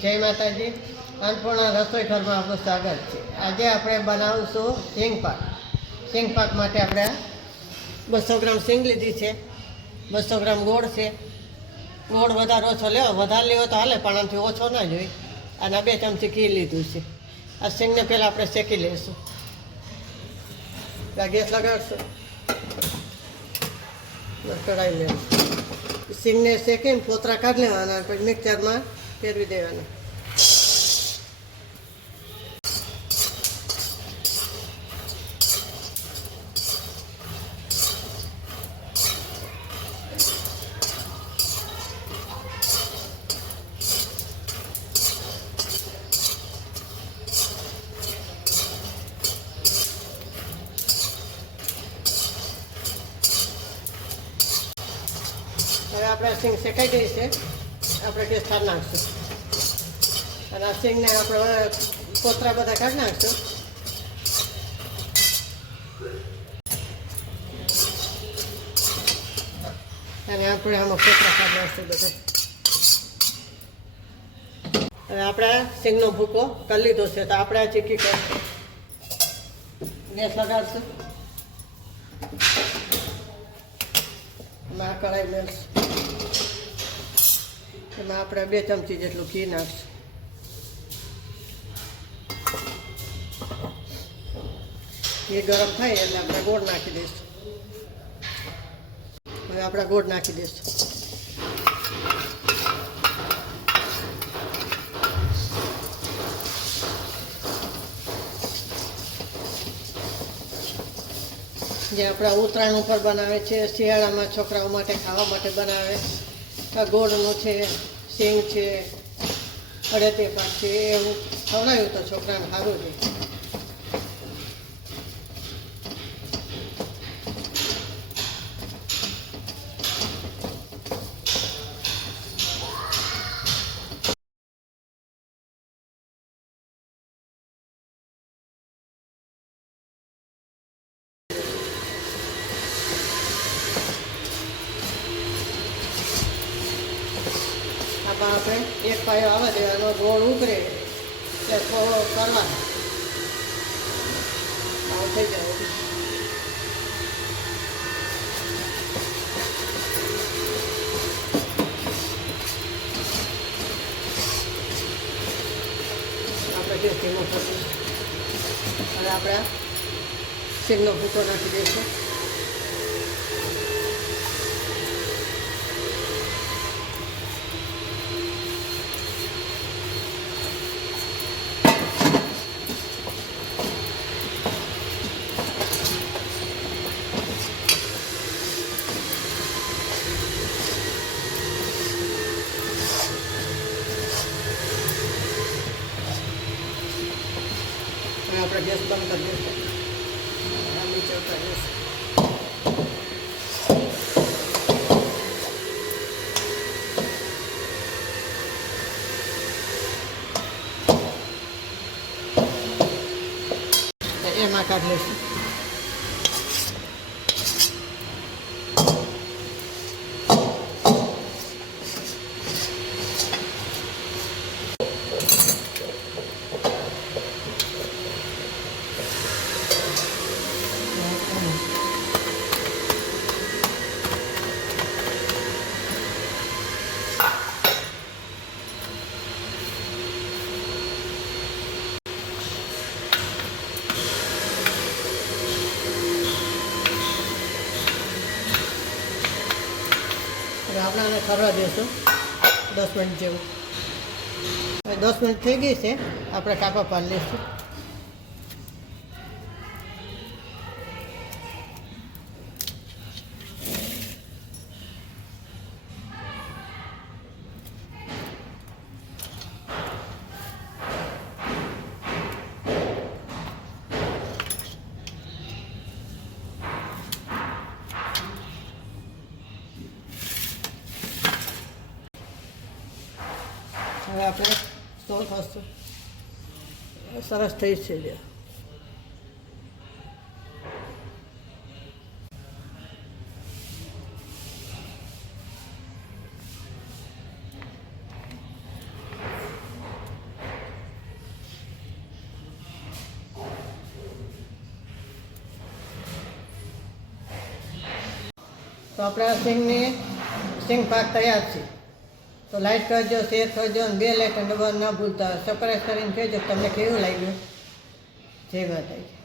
જય માતાજી. અન્નપૂર્ણા રસોઈ ઘરમાં આપણું સ્વાગત છે. આજે આપણે બનાવીશું સિંગપાક. સિંગપાક માટે આપણે 200 ગ્રામ સિંગ લીધી છે, 200 ગ્રામ ગોળ છે. ગોળ વધારે ઓછો લેવો, વધારે લેવો તો હાલે પણ આનાથી ઓછો ના જોઈએ. અને 2 ચમચી ઘી લીધું છે. આ સિંગને પહેલાં આપણે શેકી લઈશું. ગેસ લગાડશું, કઢાઈ લેવું, સિંગને શેકીને ફોતરા કાઢી લેવાના, પછી મિક્સરમાં ફેરવી દેવાના. હવે આપણે સિંગ શેકાઈ ગઈ છે, આપણે ગેસ ઠાર નાખશું અને આ સિંગને આપણે કોતરા બધા કાઢી નાખશું. અને આપણે આમાં કોતરા કાઢી નાખશું બધા. હવે આપણે સિંગનો ભૂકો કરી લીધો છે, તો આપણે આ ચીકી કરશું. ગેસ લગાડશું, એમાં કઢાઈ મેળશું, એમાં આપણે 2 ચમચી જેટલું ઘી નાખશું. ઘી ગરમ થાય એટલે આપણે ગોળ નાખી દઈશું. હવે આપણે ગોળ નાખી દઈશું. જે આપણા ઉત્તરાયણ ઉપર બનાવે છે, શિયાળામાં છોકરાઓ માટે ખાવા માટે બનાવે. ગોળનું છે, સિંગ છે, અડેતી પાક છે, એવું ખવડાવ્યું તો છોકરાને સારું છે. આપણે એક પાયો આવવા દેવાનો, ગોળ ઉકળે એટલે થોડો કરવાનો આવું થઈ જાય. આપણે ગેસ ધીમો કરીશું અને આપણે સિંગનો ભૂકો નાખી દઈશું. આપણે ગેસ બંધ કરી દઈશું, નીચે ઉતારી દઈશું. એમાં કાઢી લઈશું. હવે આપણે આને ખરવા દઈશું 10 મિનિટ જેવું. 10 મિનિટ થઈ ગઈ છે, આપણે કાપા પાડી લઈશું. હવે આપણે સ્ટોલ થશું, સરસ થઈ છે. તો આપણા સિંગ પાક તૈયાર છે. તો લાઈક કરજો, શેર કરજો અને બે લાઇકન દબાવવાનું ના ભૂલતા. સબસ્ક્રાઈબ કરીને કહેજો તમને કેવું લાગ્યું. જય માતાજી.